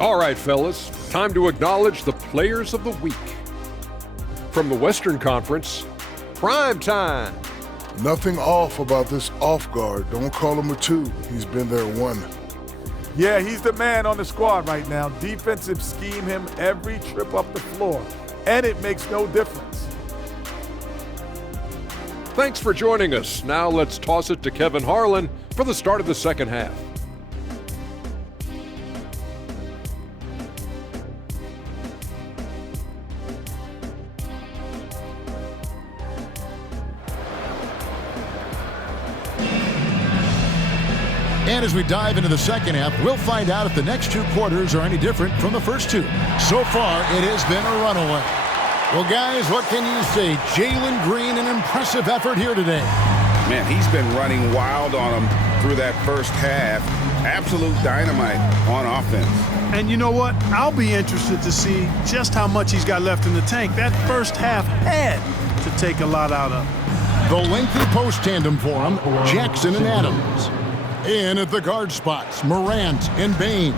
All right, fellas, time to acknowledge the players of the week. From the Western Conference, prime time. Nothing off about this off guard. Don't call him a 2. He's been there 1. Yeah, he's the man on the squad right now. Defensive scheme him every trip up the floor, and it makes no difference. Thanks for joining us. Now let's toss it to Kevin Harlan for the start of the second half. And as we dive into the second half, we'll find out if the next 2 quarters are any different from the first 2. So far, it has been a runaway. Well, guys, what can you say? Jalen Green, an impressive effort here today. Man, he's been running wild on him through that first half. Absolute dynamite on offense. And you know what? I'll be interested to see just how much he's got left in the tank. That first half had to take a lot out of him. The lengthy post tandem for him, Jackson and Adams. In at the guard spots, Morant and Bain.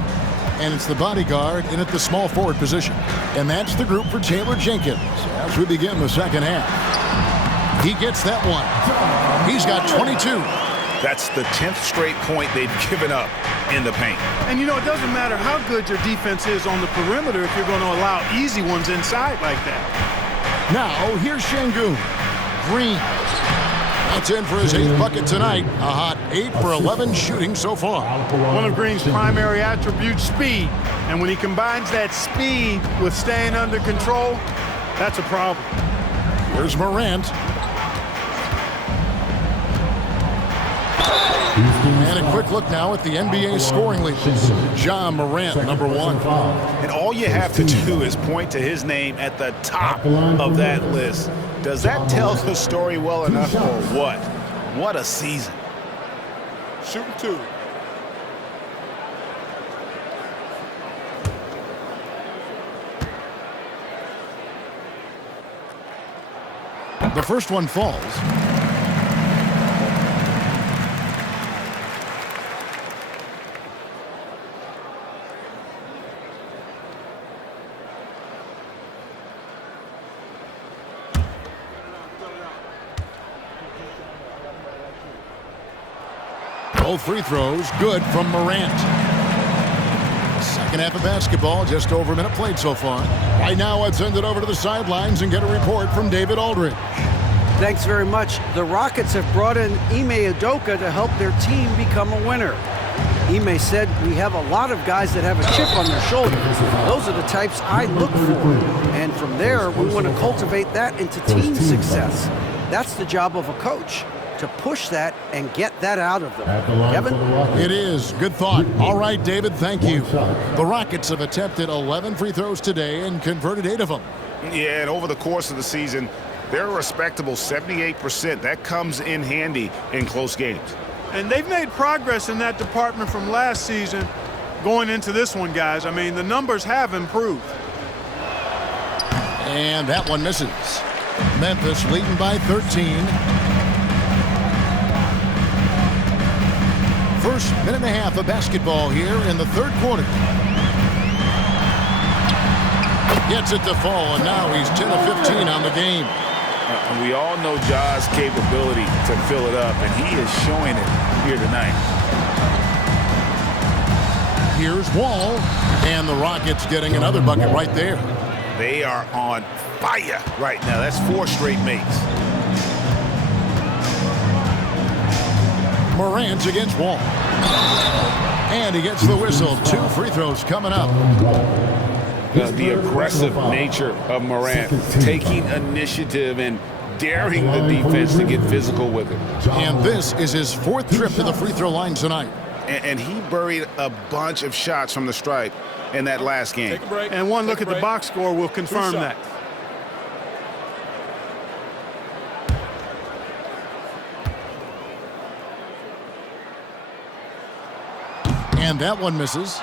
And it's the bodyguard in at the small forward position. And that's the group for Taylor Jenkins as we begin the second half. He gets that one. He's got 22. That's the 10th straight point they've given up in the paint. And you know, it doesn't matter how good your defense is on the perimeter if you're going to allow easy ones inside like that. Now, here's Şengün. Green. That's in for his 8th bucket tonight. A hot 8 for 11 shooting so far. One of Green's primary attributes, speed. And when he combines that speed with staying under control, that's a problem. Here's Morant. And a quick look now at the NBA scoring leaders. Ja Morant, number 1. And all you have to do is point to his name at the top of that list. Does that tell the story well enough or what? What a season. Shooting 2. The first one falls. Both free throws good from Morant. Second half of basketball, just over a minute played so far. Right now, I'd send it over to the sidelines and get a report from David Aldridge. Thanks very much. The Rockets have brought in Ime Udoka to help their team become a winner. Ime said, "We have a lot of guys that have a chip on their shoulder. Those are the types I look for. And from there, we want to cultivate that into team success. That's the job of a coach, to push that and get that out of them." Kevin? It is. Good thought. All right, David, thank you. The Rockets have attempted 11 free throws today and converted 8 of them. Yeah, and over the course of the season, they're a respectable 78%. That comes in handy in close games. And they've made progress in that department from last season going into this one, guys. I mean, the numbers have improved. And that one misses. Memphis leading by 13. First minute and a half of basketball here in the third quarter. Gets it to fall, and now he's 10 of 15 on the game. And we all know Ja's capability to fill it up, and he is showing it here tonight. Here's Wall, and the Rockets getting another bucket right there. They are on fire right now. That's 4 straight makes. Morant against Wall. And he gets the whistle. 2 free throws coming up. The aggressive nature of Morant, taking initiative and daring the defense to get physical with it. And this is his 4th trip to the free throw line tonight. And he buried a bunch of shots from the stripe in that last game. And one look at the box score will confirm that. And that one misses.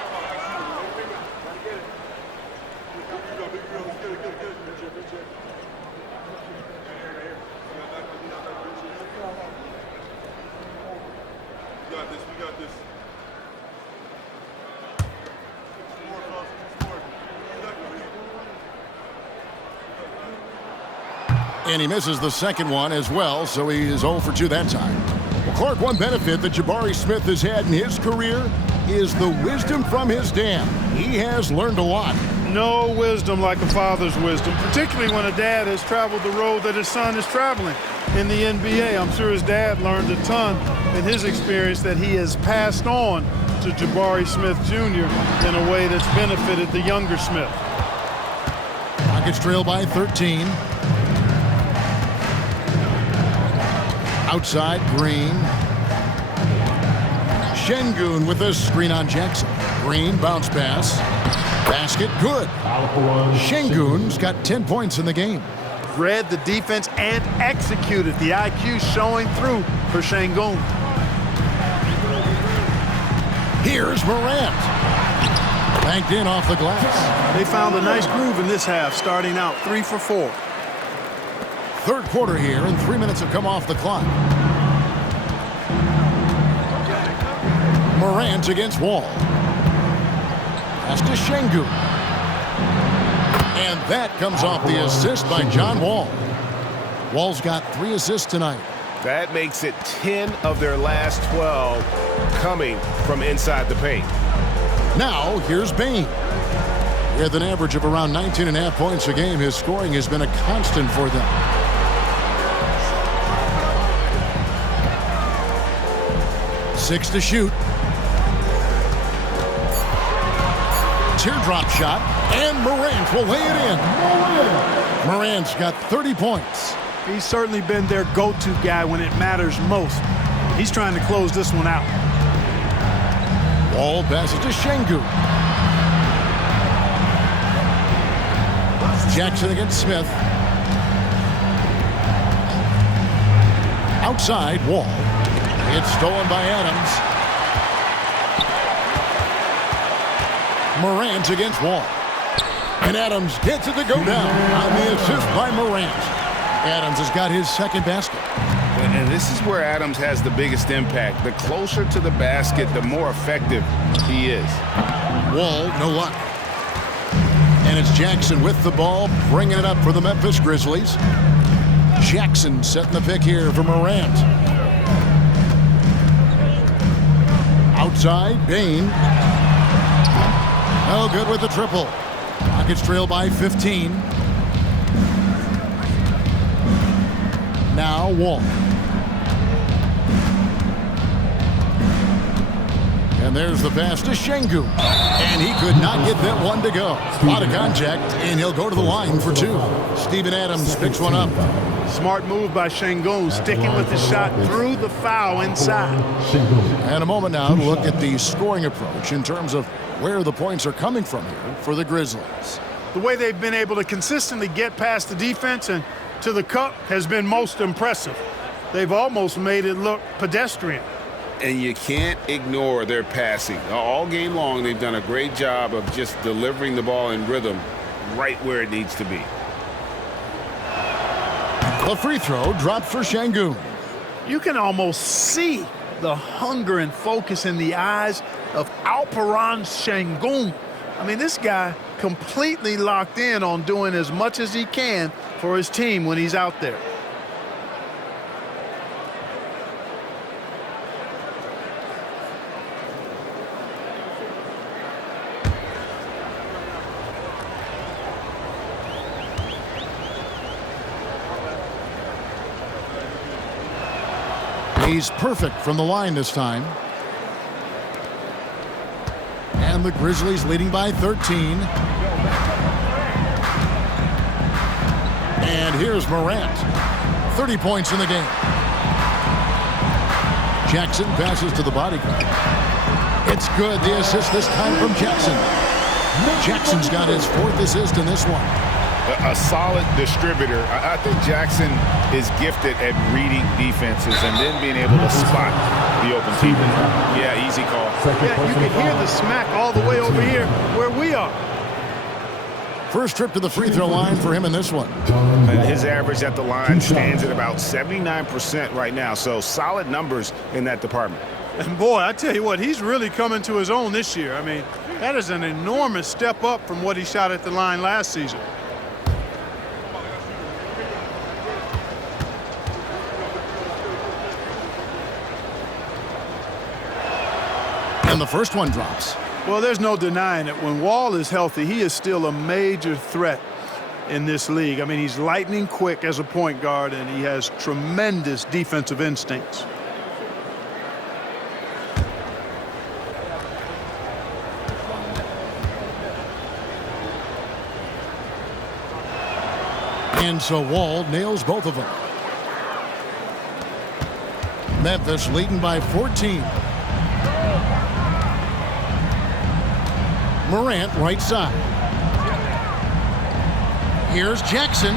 And he misses the second one as well, so he is 0 for 2 that time. Well, Clark, one benefit that Jabari Smith has had in his career is the wisdom from his dad. He has learned a lot. No wisdom like a father's wisdom, particularly when a dad has traveled the road that his son is traveling in the NBA. I'm sure his dad learned a ton in his experience that he has passed on to Jabari Smith Jr. in a way that's benefited the younger Smith. Rockets trail by 13. Outside, Green. Şengün with a screen on Jackson. Green, bounce pass. Basket, good. Şengün's got 10 points in the game. Read the defense and executed. The IQ showing through for Şengün. Here's Morant. Banked in off the glass. They found a nice groove in this half, starting out 3 for 4. Third quarter here, and 3 minutes have come off the clock. Morant against Wall. Pass to Şengün. And that comes off the assist by John Wall. Wall's got 3 assists tonight. That makes it 10 of their last 12 coming from inside the paint. Now, here's Bane. With an average of around 19.5 points a game, his scoring has been a constant for them. Six to shoot. Teardrop shot, and Morant will lay it in. Morant's got 30 points. He's certainly been their go-to guy when it matters most. He's trying to close this one out. Wall passes to Şengün. Jackson against Smith. Outside, Wall. It's stolen by Adams. Morant against Wall. And Adams gets it to go down on the assist by Morant. Adams has got his second basket. And this is where Adams has the biggest impact. The closer to the basket, the more effective he is. Wall, no luck. And it's Jackson with the ball, bringing it up for the Memphis Grizzlies. Jackson setting the pick here for Morant. Outside, Bane. No good with the triple. Rockets trail by 15. Now Wall. And there's the pass to Şengün. And he could not get that one to go. A lot of contact, and he'll go to the line for 2. Steven Adams picks one up. Smart move by Şengün, sticking with the shot through the foul inside. And a moment now to look at the scoring approach in terms of where the points are coming from here for the Grizzlies. The way they've been able to consistently get past the defense and to the cup has been most impressive. They've almost made it look pedestrian. And you can't ignore their passing. All game long, they've done a great job of just delivering the ball in rhythm right where it needs to be. The free throw dropped for Şengün. You can almost see the hunger and focus in the eyes of Alperen Şengün. I mean, this guy completely locked in on doing as much as he can for his team when he's out there. He's perfect from the line this time. And the Grizzlies leading by 13. And here's Morant. 30 points in the game. Jackson passes to the bodyguard. It's good. The assist this time from Jackson. Jackson's got his 4th assist in this one. A solid distributor. I think Jackson is gifted at reading defenses and then being able to spot the open team. Yeah, easy call. Yeah, you can hear the smack all the way over here where we are. First trip to the free throw line for him in this one. And his average at the line stands at about 79% right now, so solid numbers in that department. And boy, I tell you what, he's really coming to his own this year. I mean, that is an enormous step up from what he shot at the line last season. And the first one drops. Well, there's no denying it. When Wall is healthy, he is still a major threat in this league. I mean, he's lightning quick as a point guard, and he has tremendous defensive instincts. And so Wall nails both of them. Memphis leading by 14. Morant right side. Here's Jackson.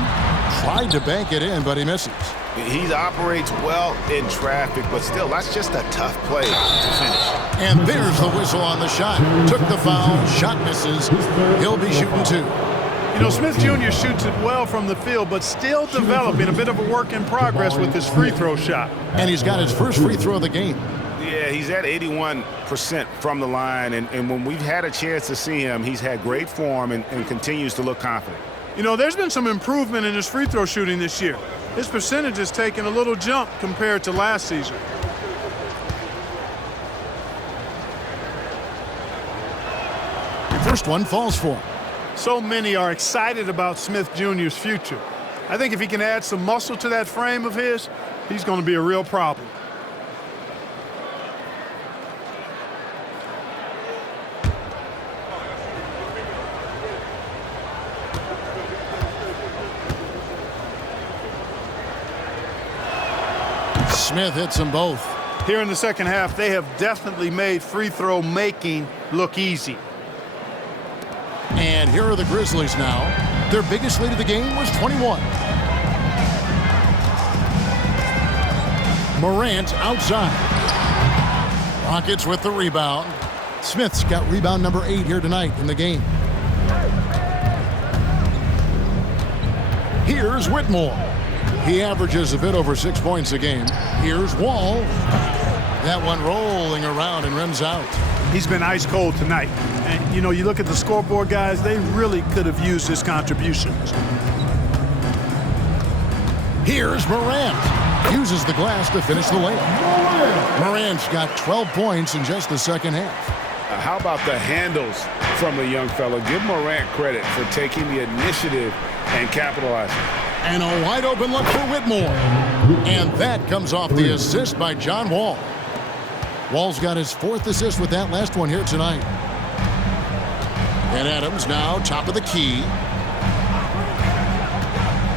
Tried to bank it in, but he misses. He operates well in traffic, but still, that's just a tough play to finish. And there's the whistle on the shot. Took the foul, shot misses. He'll be shooting two. You know, Smith Jr. shoots it well from the field, but still developing a bit of a work in progress with his free throw shot. And he's got his first free throw of the game. Yeah, he's at 81% from the line, and when we've had a chance to see him, he's had great form and continues to look confident. You know, there's been some improvement in his free throw shooting this year. His percentage has taken a little jump compared to last season. First one falls for him. So many are excited about Smith Jr.'s future. I think if he can add some muscle to that frame of his, he's going to be a real problem. Smith hits them both. Here in the second half, they have definitely made free throw making look easy. And here are the Grizzlies now. Their biggest lead of the game was 21. Morant outside. Rockets with the rebound. Smith's got rebound number 8 here tonight in the game. Here's Whitmore. He averages a bit over 6 points a game. Here's Wall. That one rolling around and rims out. He's been ice cold tonight. And, you know, you look at the scoreboard, guys, they really could have used his contributions. Here's Morant. Uses the glass to finish the layup. Morant's got 12 points in just the second half. How about the handles from the young fella? Give Morant credit for taking the initiative and capitalizing. And a wide open look for Whitmore. And that comes off the assist by John Wall. Wall's got his 4th assist with that last one here tonight. And Adams now top of the key.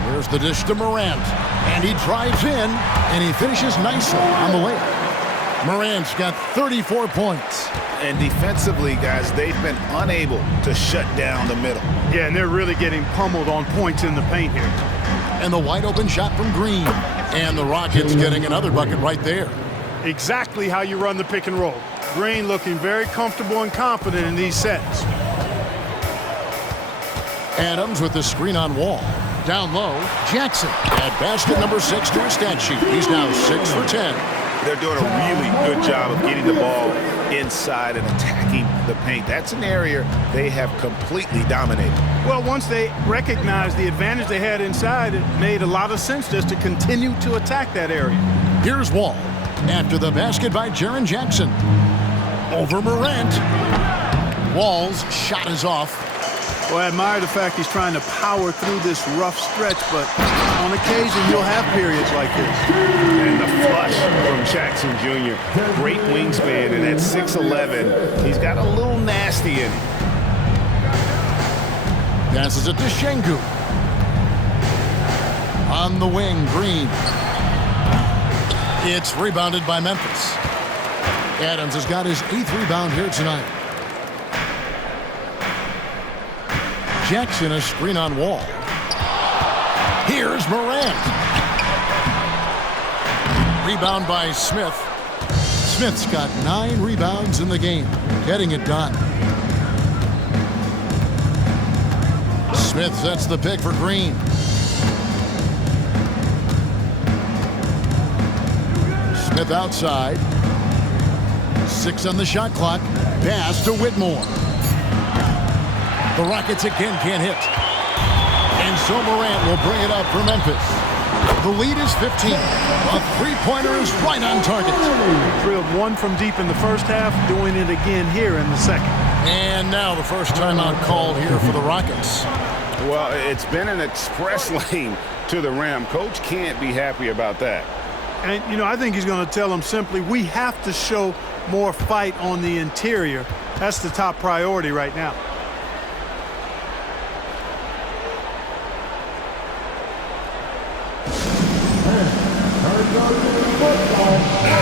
Here's the dish to Morant. And he drives in, and he finishes nicely on the layup. Morant's got 34 points. And defensively, guys, they've been unable to shut down the middle. Yeah, and they're really getting pummeled on points in the paint here. And the wide open shot from Green. And the Rockets getting another bucket right there. Exactly how you run the pick and roll. Green looking very comfortable and confident in these sets. Adams with the screen on Wall. Down low, Jackson at basket number 6 to his stat sheet. He's now 6 for 10. They're doing a really good job of getting the ball inside and attacking the paint. That's an area they have completely dominated. Well, once they recognized the advantage they had inside, it made a lot of sense just to continue to attack that area. Here's Wall. After the basket by Jaren Jackson. Over Morant. Wall's shot is off. Well, I admire the fact he's trying to power through this rough stretch, but on occasion you'll have periods like this. And the flush from Jackson Jr. Great wingspan, and at 6'11", he's got a little nasty in him. Passes it to Şengün. On the wing, Green. It's rebounded by Memphis. Adams has got his 8th rebound here tonight. Jackson a screen on Wall. Here's Morant. Rebound by Smith. Smith's got 9 rebounds in the game, getting it done. Smith sets the pick for Green. Smith outside. 6 on the shot clock. Pass to Whitmore. The Rockets again can't hit. And so Morant will bring it up for Memphis. The lead is 15. A three-pointer is right on target. Drilled one from deep in the first half, doing it again here in the second. And now the first timeout called here for the Rockets. Well, it's been an express lane to the rim. Coach can't be happy about that. And, you know, I think he's going to tell them simply, we have to show more fight on the interior. That's the top priority right now.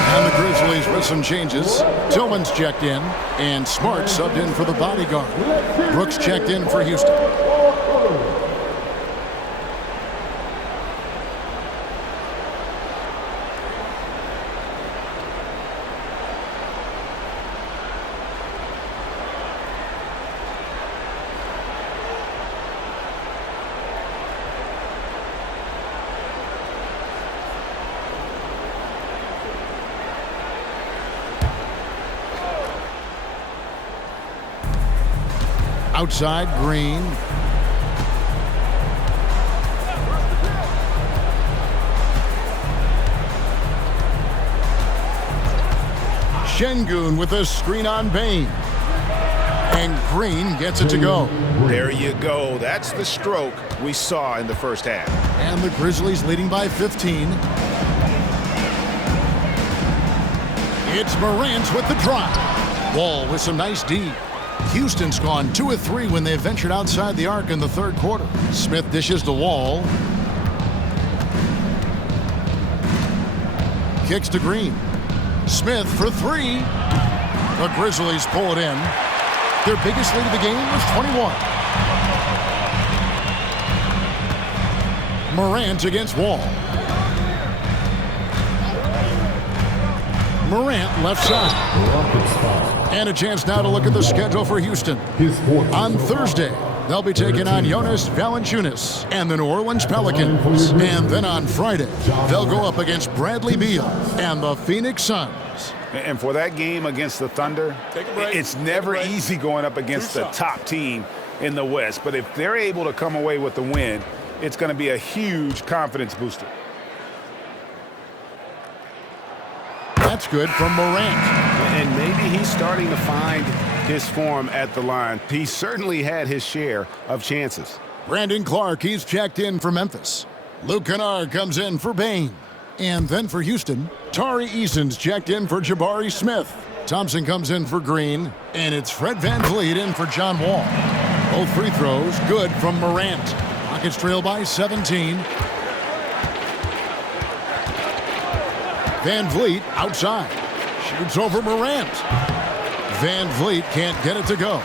And the Grizzlies with some changes. Tillman's checked in, and Smart subbed in for the bodyguard. Brooks checked in for Houston. Outside, Green. Şengün with a screen on Bane. And Green gets it to go. There you go. That's the stroke we saw in the first half. And the Grizzlies leading by 15. It's Morant with the drive. Wall with some nice D. Houston's gone 2 of 3 when they ventured outside the arc in the third quarter. Smith dishes the Wall. Kicks to Green. Smith for 3. The Grizzlies pull it in. Their biggest lead of the game was 21. Morant against Wall. Morant left side. And a chance now to look at the schedule for Houston. On Thursday, they'll be taking on Jonas Valanciunas and the New Orleans Pelicans. And then on Friday, they'll go up against Bradley Beal and the Phoenix Suns. And for that game against the Thunder, it's never easy going up against the top team in the West. But if they're able to come away with the win, it's going to be a huge confidence booster. That's good from Morant. And maybe he's starting to find his form at the line. He certainly had his share of chances. Brandon Clark, he's checked in for Memphis. Luke Kennard comes in for Bane. And then for Houston, Tari Eason's checked in for Jabari Smith. Thompson comes in for Green. And it's Fred VanVleet in for John Wall. Both free throws good from Morant. Rockets trail by 17. VanVleet outside. Shoots over Morant. VanVleet can't get it to go.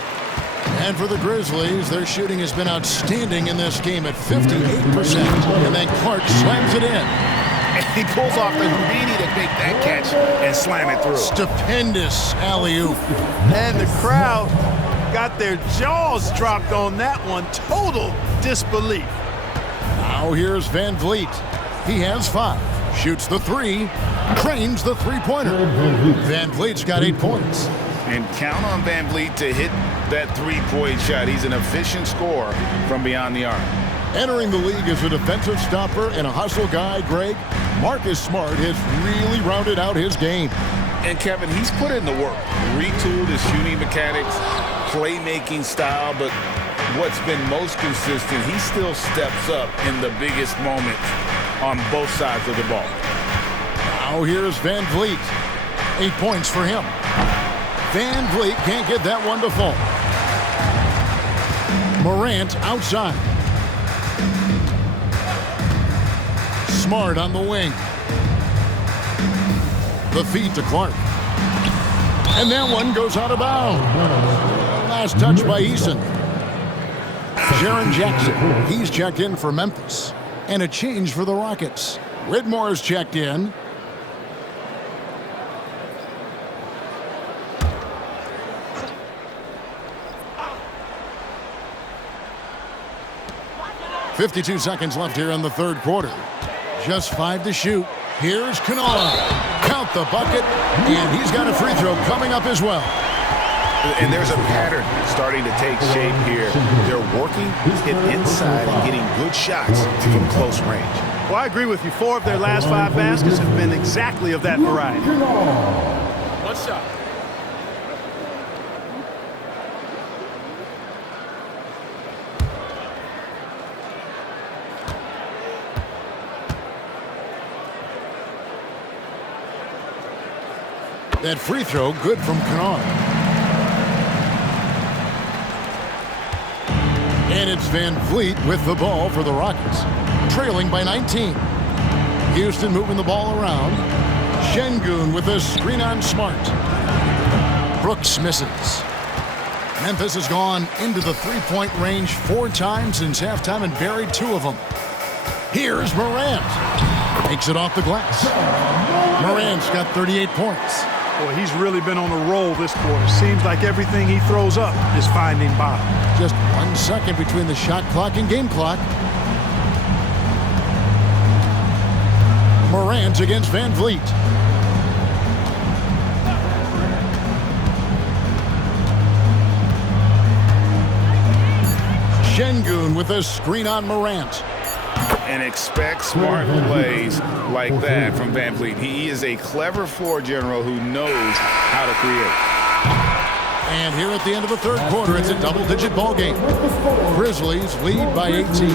And for the Grizzlies, their shooting has been outstanding in this game at 58%. And then Clark slams it in. And he pulls off the Houdini to make that catch and slam it through. Stupendous alley-oop. And the crowd got their jaws dropped on that one. Total disbelief. Now here's VanVleet. He has 5. Shoots the 3. Trains the three-pointer. VanVleet's got 8 points. And count on VanVleet to hit that three-point shot. He's an efficient scorer from beyond the arc. Entering the league as a defensive stopper and a hustle guy, Greg, Marcus Smart has really rounded out his game. And Kevin, he's put in the work. Retooled his shooting mechanics, playmaking style, but what's been most consistent, he still steps up in the biggest moments on both sides of the ball. Now here's VanVleet. 8 points for him. VanVleet can't get that one to fall. Morant outside. Smart on the wing. The feed to Clark. And that one goes out of bounds. Last touch by Eason. Jaren Jackson, he's checked in for Memphis. And a change for the Rockets. Whitmore's checked in. .52 seconds left here in the third quarter. Just 5 to shoot. Here's Kennard. Count the bucket, and he's got a free throw coming up as well. And there's a pattern starting to take shape here. They're working it inside and getting good shots from close range. Well, I agree with you. 4 of their last 5 baskets have been exactly of that variety. One shot. That free throw good from Kennard. And it's Van Vliet with the ball for the Rockets, trailing by 19. Houston moving the ball around. Şengün with a screen on Smart. Brooks misses. Memphis has gone into the three-point range 4 times since halftime and buried 2 of them. Here's Morant. Takes it off the glass. Morant's got 38 points. Boy, he's really been on a roll this quarter. Seems like everything he throws up is finding bottom. Just 1 second between the shot clock and game clock. Morant against Van Vliet. Şengün with a screen on Morant. And expect smart plays like that from Van Vliet. He is a clever floor general who knows how to create. And here at the end of the third quarter, it's a double-digit ball game. Grizzlies lead by 18.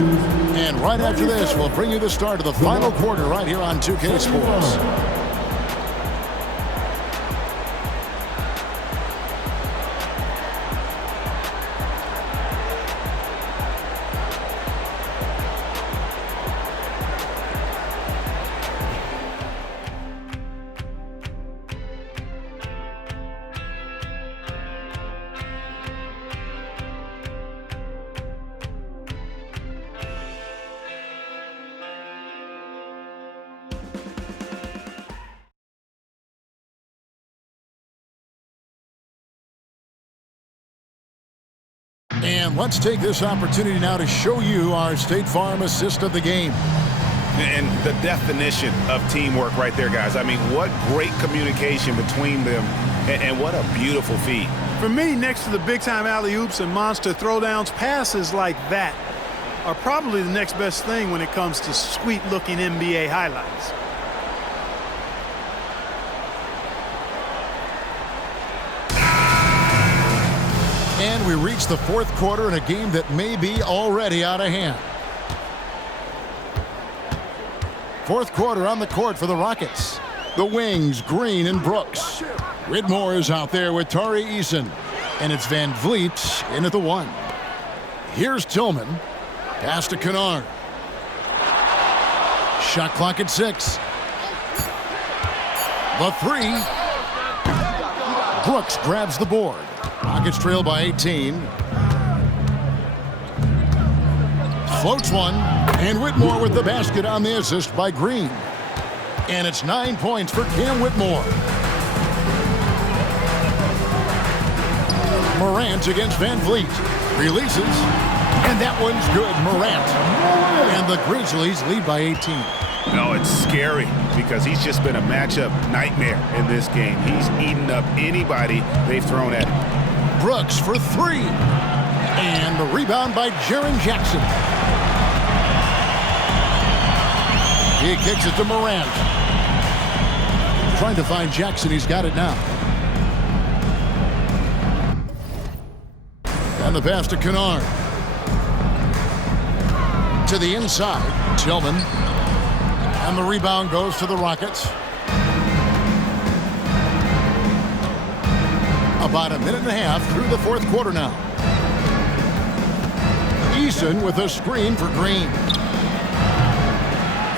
And right after this, we'll bring you the start of the final quarter right here on 2K Sports. And let's take this opportunity now to show you our State Farm assist of the game. And the definition of teamwork right there, guys. I mean, what great communication between them, and what a beautiful feed. For me, next to the big-time alley-oops and monster throwdowns, passes like that are probably the next best thing when it comes to sweet-looking NBA highlights. And we reach the fourth quarter in a game that may be already out of hand. Fourth quarter on the court for the Rockets. The wings, Green and Brooks. Whitmore is out there with Tari Eason. And it's Van Vliet in at the 1. Here's Tillman. Pass to Kennard. Shot clock at 6. The 3. Brooks grabs the board. Rockets trail by 18. Floats one. And Whitmore with the basket on the assist by Green. And it's 9 points for Cam Whitmore. Morant against Van Vliet. Releases. And that one's good. Morant. And the Grizzlies lead by 18. No, it's scary because he's just been a matchup nightmare in this game. He's eaten up anybody they've thrown at him. Brooks for 3. And the rebound by Jaren Jackson. He kicks it to Morant. Trying to find Jackson. He's got it now. And the pass to Kennard. To the inside. Tillman. And the rebound goes to the Rockets. About a minute and a half through the fourth quarter now. Eason with a screen for Green.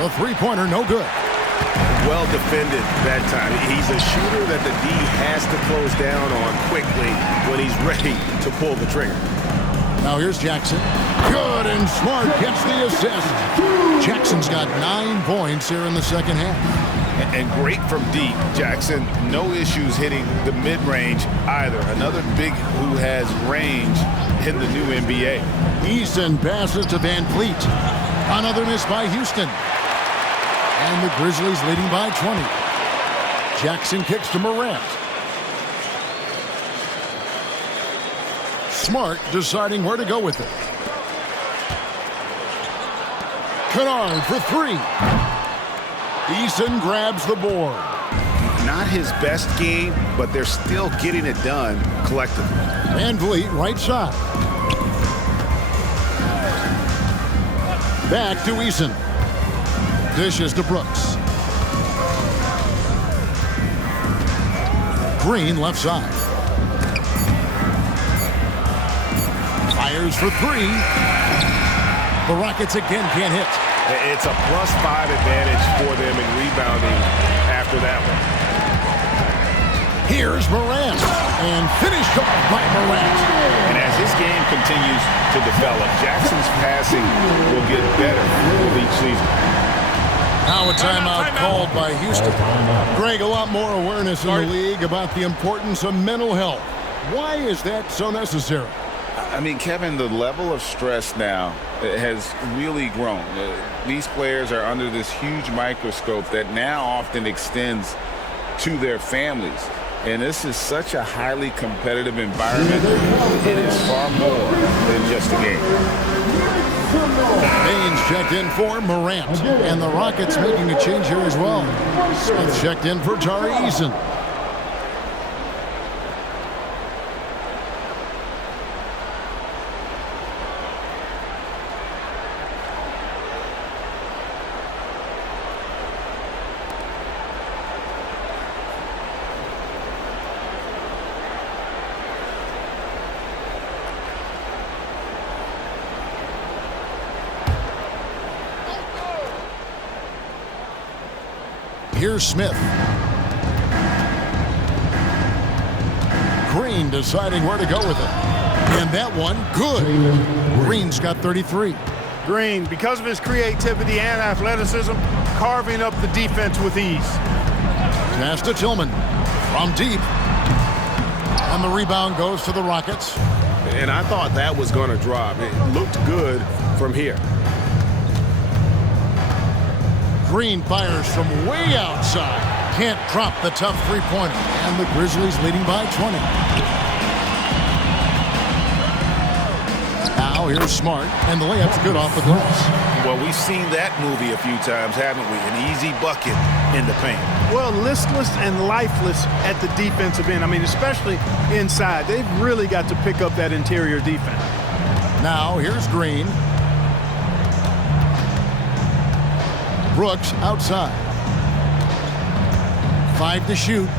The three-pointer, no good. Well defended that time. He's a shooter that the D has to close down on quickly when he's ready to pull the trigger. Now here's Jackson. Good, and Smart gets the assist. Jackson's got 9 points here in the second half. And great from deep. Jackson, no issues hitting the mid-range either. Another big who has range in the new NBA. Eason passes to Van Vliet. Another miss by Houston. And the Grizzlies leading by 20. Jackson kicks to Morant. Smart deciding where to go with it. Kennard for three. Eason grabs the board. Not his best game, but they're still getting it done collectively. Van Vliet right side. Back to Eason. Dishes to Brooks. Green left side. Fires for three. The Rockets again can't hit. It's a +5 advantage for them in rebounding after that one. Here's Morant. And finished off by Morant. And as his game continues to develop, Jackson's passing will get better with each season. Now a timeout called by Houston. Greg, a lot more awareness in the league about the importance of mental health. Why is that so necessary? I mean, Kevin, the level of stress now has really grown. These players are under this huge microscope that now often extends to their families. And this is such a highly competitive environment. It is far more than just a game. Baines checked in for Morant. And the Rockets making a change here as well. Smith checked in for Tari Eason. Here's Smith. Green deciding where to go with it. And that one, good. Green's got 33. Green, because of his creativity and athleticism, carving up the defense with ease. Pass to Tillman from deep. And the rebound goes to the Rockets. And I thought that was going to drop. It looked good from here. Green fires from way outside. Can't drop the tough three-pointer. And the Grizzlies leading by 20. Now here's Smart. And the layup's good off the glass. Well, we've seen that movie a few times, haven't we? An easy bucket in the paint. Well, listless and lifeless at the defensive end. I mean, especially inside. They've really got to pick up that interior defense. Now here's Green. Brooks outside. 5 to shoot.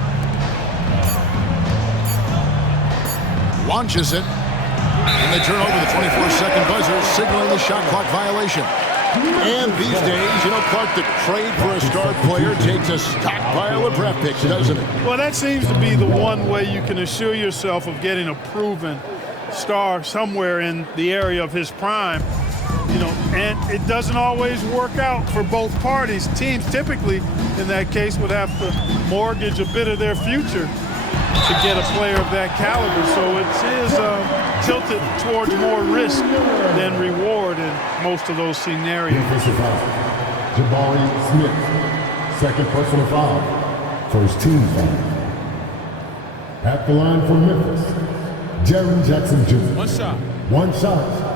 Launches it. And they turn over the 24-second buzzer, signaling the shot clock violation. And these days, you know, Clark, the trade for a star player takes a stockpile of draft picks, doesn't it? Well, that seems to be the one way you can assure yourself of getting a proven star somewhere in the area of his prime. You know, and it doesn't always work out for both parties. Teams typically, in that case, would have to mortgage a bit of their future to get a player of that caliber. So it is tilted towards more risk than reward in most of those scenarios. Jabari Smith, second personal foul, first team foul. At the line for Memphis, Jaren Jackson Jr. One shot. One shot.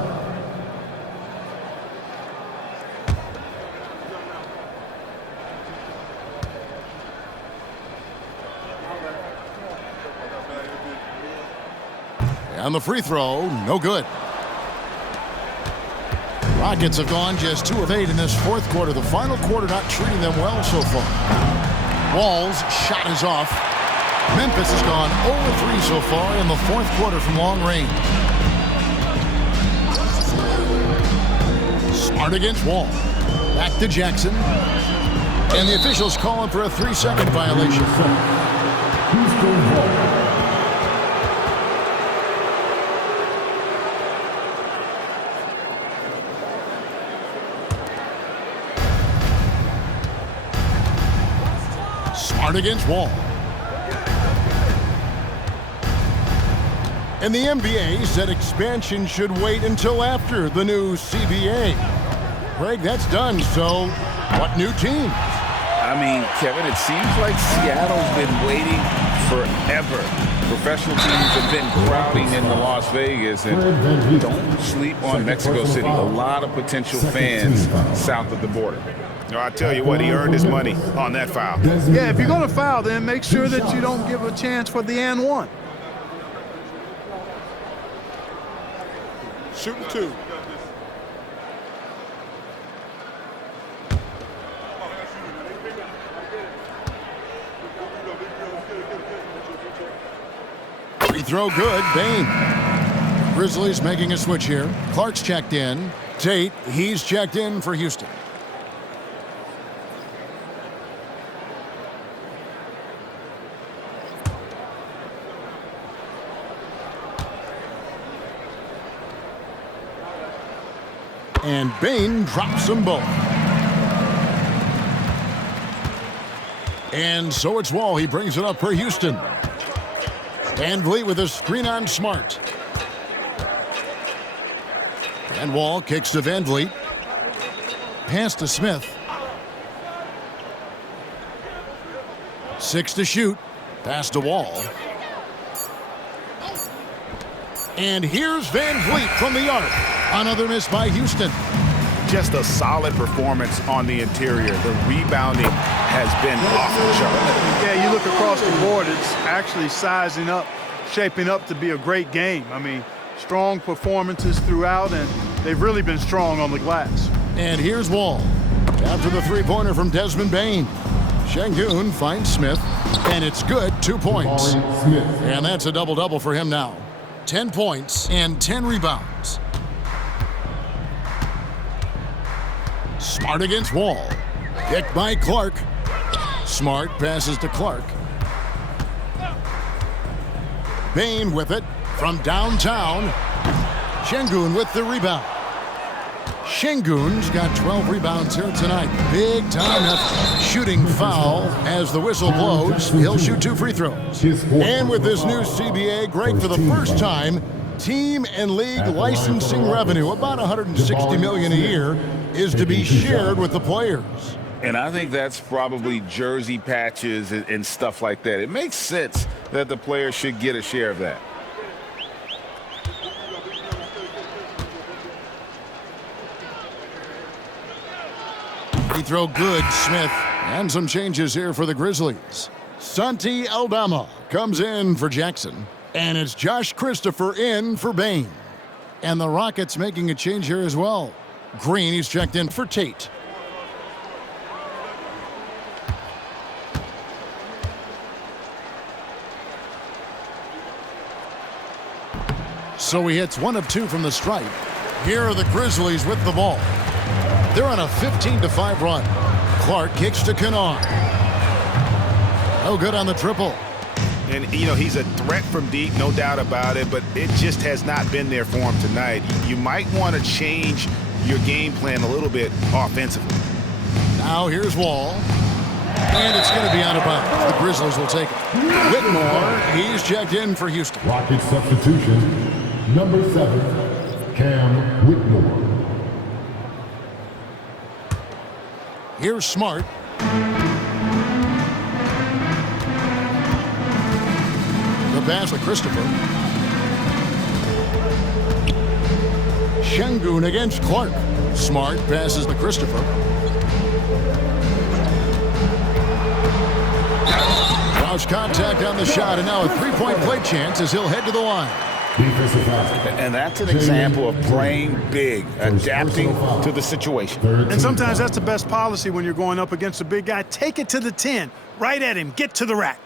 And the free throw, no good. Rockets have gone just 2 of 8 in this fourth quarter. The final quarter not treating them well so far. Wall's shot is off. Memphis has gone 0 of 3 so far in the fourth quarter from long range. Smart against Wall. Back to Jackson. And the officials calling for a 3-second violation. Houston ball. Smart against Wall. And the NBA said expansion should wait until after the new CBA. Greg, that's done, so what new teams? I mean, Kevin, it seems like Seattle's been waiting forever Professional teams have been crowding into Las Vegas, and don't sleep on Mexico City. A lot of potential fans south of the border. No, I tell you what, he earned his money on that foul. Yeah, if you're going to foul, then make sure that you don't give a chance for the and one. Shooting 2. Free throw good, Bain. Grizzlies making a switch here. Clark's checked in. Tate, he's checked in for Houston. And Bain drops them both. And so it's Wall. He brings it up for Houston. Van Vliet with a screen on Smart. And Wall kicks to Van Vliet. Pass to Smith. 6 to shoot. Pass to Wall. And here's Van Vliet from the arc. Another miss by Houston. Just a solid performance on the interior. The rebounding has been off the chart. Yeah, you look across the board, it's actually sizing up, shaping up to be a great game. I mean, strong performances throughout, and they've really been strong on the glass. And here's Wall. After the three-pointer from Desmond Bain. Şengün finds Smith, and it's good, 2 points. And that's a double-double for him now. 10 points and 10 rebounds. Smart against Wall. Picked by Clark. Smart passes to Clark. Bain with it from downtown. Şengün with the rebound. Şengün's got 12 rebounds here tonight. Big time effort. Shooting foul as the whistle blows. He'll shoot 2 free throws. And with this new CBA, Greg, for the first time, team and league licensing revenue, about $160 million a year, is to be shared with the players. And I think that's probably jersey patches and stuff like that. It makes sense that the players should get a share of that. Free throw good, Smith. And some changes here for the Grizzlies. Santi Aldama comes in for Jackson. And it's Josh Christopher in for Bain. And the Rockets making a change here as well. Green, he's checked in for Tate. So he hits 1 of 2 from the stripe. Here are the Grizzlies with the ball. They're on a 15-5 run. Clark kicks to Kennard. No good on the triple. And, you know, he's a threat from deep, no doubt about it, but it just has not been there for him tonight. You might want to change your game plan a little bit offensively. Now here's Wall. And it's going to be out of bounds. The Grizzlies will take it. Whitmore, he's checked in for Houston. Rocket substitution, number 7, Cam Whitmore. Here's Smart. The pass to Christopher. Şengün against Clark. Smart passes to Christopher. Lost contact on the shot, and now a three-point play chance as he'll head to the line. And that's an example of playing big, adapting to the situation. And sometimes that's the best policy when you're going up against a big guy. Take it to the 10, right at him, get to the rack.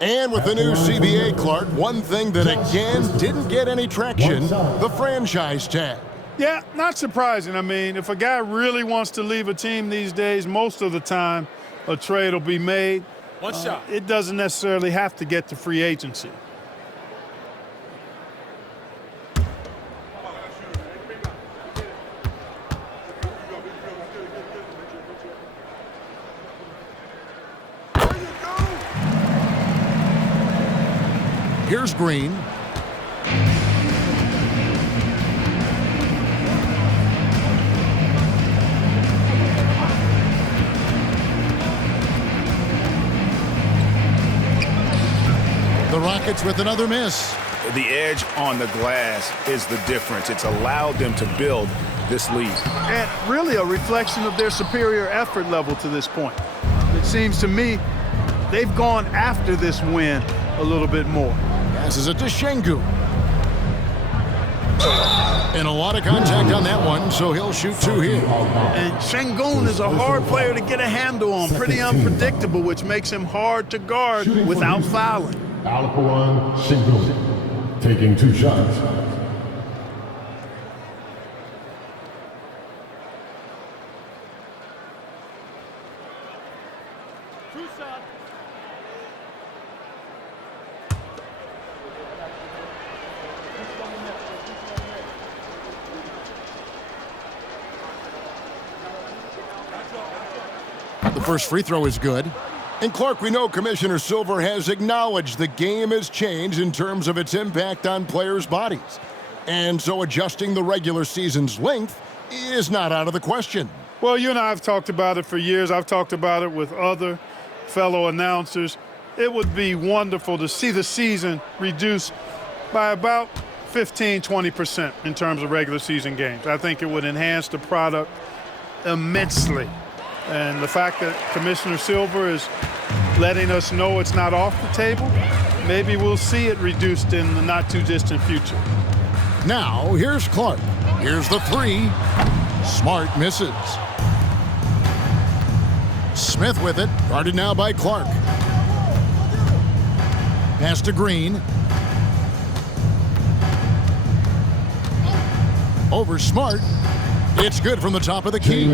And with the new CBA, Clark, one thing that again didn't get any traction, the franchise tag. Yeah, not surprising. I mean, if a guy really wants to leave a team these days, most of the time a trade will be made. One shot. It doesn't necessarily have to get to free agency. Here's Green. The Rockets with another miss. The edge on the glass is the difference. It's allowed them to build this lead. And really a reflection of their superior effort level to this point. It seems to me they've gone after this win a little bit more. Passes it to Şengün. And a lot of contact on that one, so he'll shoot 2 here. And Şengün is a hard player to get a handle on, pretty unpredictable, which makes him hard to guard without fouling. Alperen Şengün taking 2 shots. The first free throw is good. And Clark, we know Commissioner Silver has acknowledged the game has changed in terms of its impact on players' bodies. And so adjusting the regular season's length is not out of the question. Well, you and I have talked about it for years. I've talked about it with other fellow announcers. It would be wonderful to see the season reduced by about 15-20% in terms of regular season games. I think it would enhance the product immensely. And the fact that Commissioner Silver is letting us know it's not off the table, maybe we'll see it reduced in the not-too-distant future. Now, here's Clark. Here's the 3. Smart misses. Smith with it, guarded now by Clark. Pass to Green. Over Smart. It's good from the top of the key.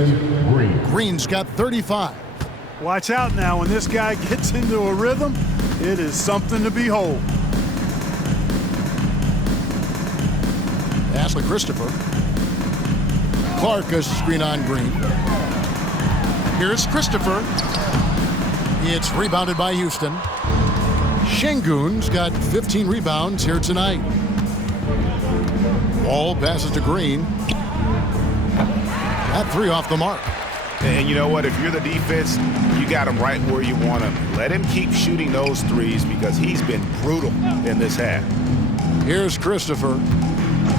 Green's got 35. Watch out now. When this guy gets into a rhythm, it is something to behold. Pass to Christopher. Clark a screen on Green. Here's Christopher. It's rebounded by Houston. Şengün's got 15 rebounds here tonight. Ball passes to Green. That 3 off the mark. And you know what? If you're the defense, you got him right where you want him. Let him keep shooting those threes because he's been brutal in this half. Here's Christopher.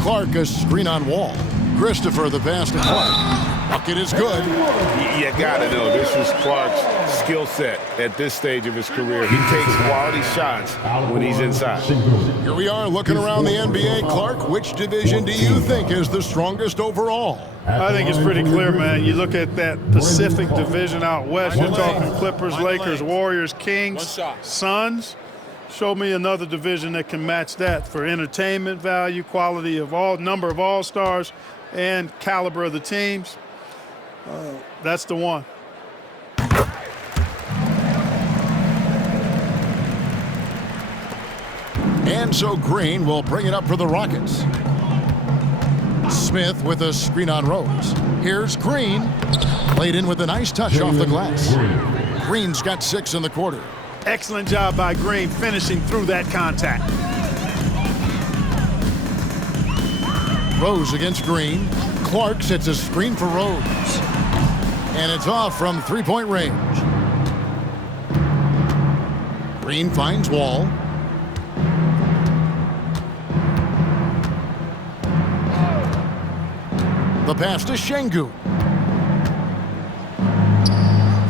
Clark a screen on Wall. Christopher the pass to Clark. Bucket is good. You got to know this is Clark's skill set at this stage of his career. He takes quality shots when he's inside. Here we are looking around the NBA. Clark, which division do you think is the strongest overall? I think it's pretty clear, man. You look at that Pacific Division out west, you're talking Clippers, Lakers, Warriors, Kings, Suns. Show me another division that can match that for entertainment value, quality of number of all-stars, and caliber of the teams. That's the one. And so Green will bring it up for the Rockets. Smith with a screen on Rose. Here's Green. Played in with a nice touch off the glass. Green's got 6 in the quarter. Excellent job by Green finishing through that contact. Rose against Green. Clark sets a screen for Rose. And it's off from 3-point range. Green finds Wall. The pass to Şengün.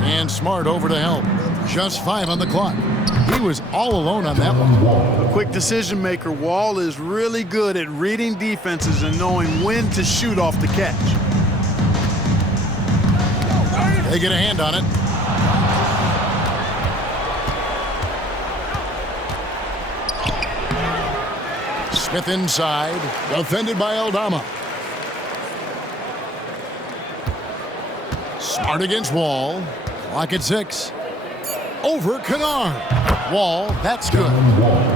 And Smart over to help. Just 5 on the clock. He was all alone on that one. A quick decision maker. Wall is really good at reading defenses and knowing when to shoot off the catch. They get a hand on it. Smith inside. Defended by Aldama. Smart against Wall. Clock at 6. Over Kennard. Wall, that's good.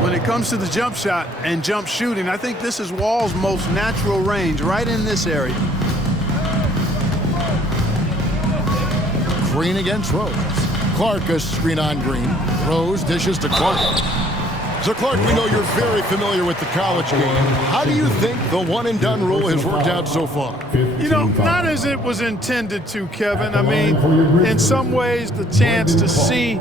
When it comes to the jump shot and jump shooting, I think this is Wall's most natural range, right in this area. Green against Rose. Clark a screen on Green. Rose dishes to Clark. So Clark, we know you're very familiar with the college game. How do you think the one-and-done rule has worked out so far? You know, not as it was intended to, Kevin. I mean, in some ways, the chance to see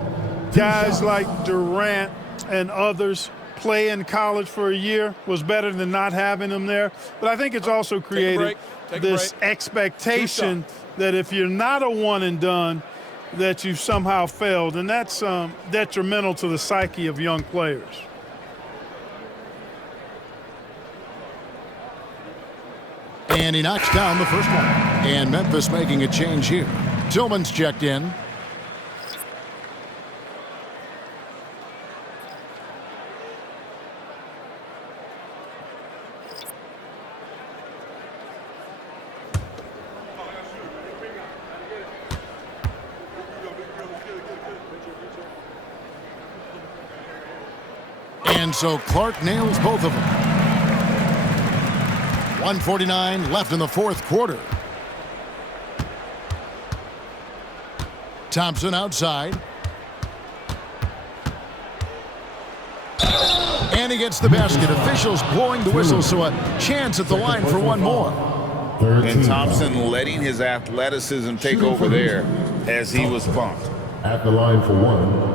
guys like Durant and others play in college for a year was better than not having him there. But I think it's also created this expectation that if you're not a one and done, that you've somehow failed. And that's detrimental to the psyche of young players. And he knocks down the first one. And Memphis making a change here. Tillman's checked in. And so Clark nails both of them. 1:49 left in the fourth quarter. Thompson outside. And he gets the basket. Officials blowing the whistle, so a chance at the line for one more. And Thompson letting his athleticism take over there as he was bumped. At the line for one.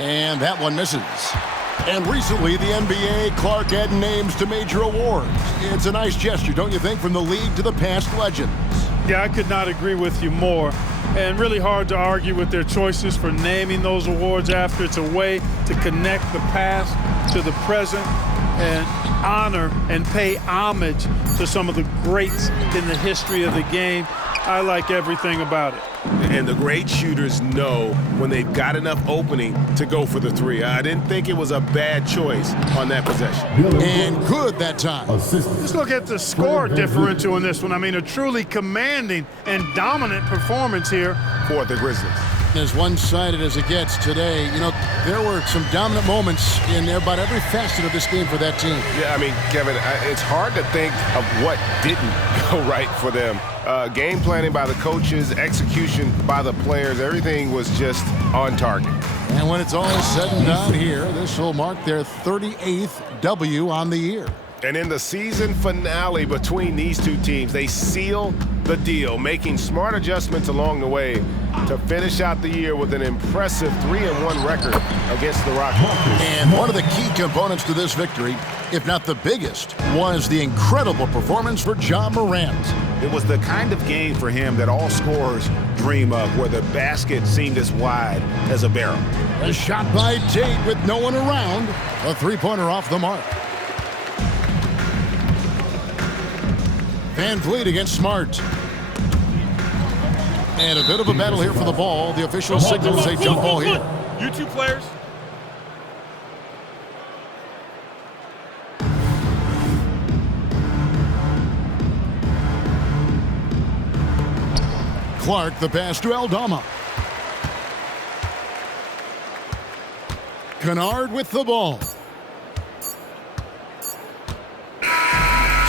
And that one misses. And recently, the NBA, Clark adding names to major awards. It's a nice gesture, don't you think, from the league to the past legends? Yeah, I could not agree with you more. And really hard to argue with their choices for naming those awards after. It's a way to connect the past to the present and honor and pay homage to some of the greats in the history of the game. I like everything about it. And the great shooters know when they've got enough opening to go for the three. I didn't think it was a bad choice on that possession. And good that time. Just look at the score differential in this one. I mean, a truly commanding and dominant performance here For the Grizzlies. As one-sided as it gets today, you know, there were some dominant moments in about every facet of this game for that team. Yeah, I mean, Kevin, it's hard to think of what didn't go right for them. Game planning by the coaches, execution by the players, everything was just on target. And when it's all said and done here, this will mark their 38th W on the year. And in the season finale between these two teams, they seal the deal, making smart adjustments along the way to finish out the year with an impressive 3-1 record against the Rockets. And one of the key components to this victory, if not the biggest, was the incredible performance for Ja Morant. It was the kind of game for him that all scorers dream of, where the basket seemed as wide as a barrel. A shot by Tate with no one around. A three-pointer off the mark. Van Vliet against Smart. And a bit of a battle here for the ball. The official signals a jump ball here. You two players. Clark, the pass to Aldama. Kennard with the ball.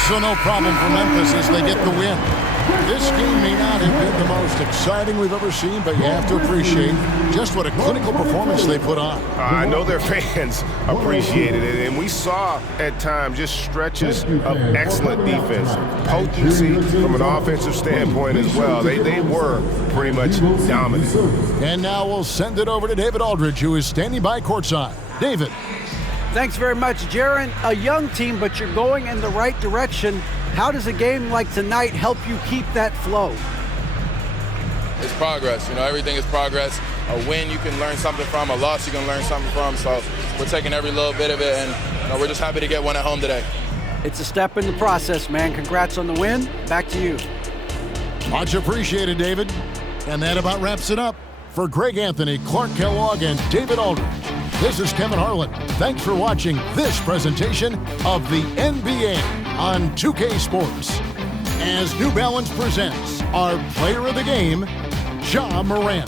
So no problem for Memphis as they get the win. This game may not have been the most exciting we've ever seen, but you have to appreciate just what a clinical performance they put on. I know their fans appreciated it, and we saw at times just stretches of excellent defense, potency from an offensive standpoint as well. They were pretty much dominant. And now we'll send it over to David Aldridge, who is standing by courtside. David. Thanks very much, Jaron. A young team, but you're going in the right direction. How does a game like tonight help you keep that flow? It's progress. You know, everything is progress. A win you can learn something from, a loss you can learn something from. So we're taking every little bit of it, and we're just happy to get one at home today. It's a step in the process, man. Congrats on the win. Back to you. Much appreciated, David. And that about wraps it up. For Greg Anthony, Clark Kellogg, and David Aldridge, this is Kevin Harlan. Thanks for watching this presentation of the NBA on 2K Sports. As New Balance presents our player of the game, Ja Morant.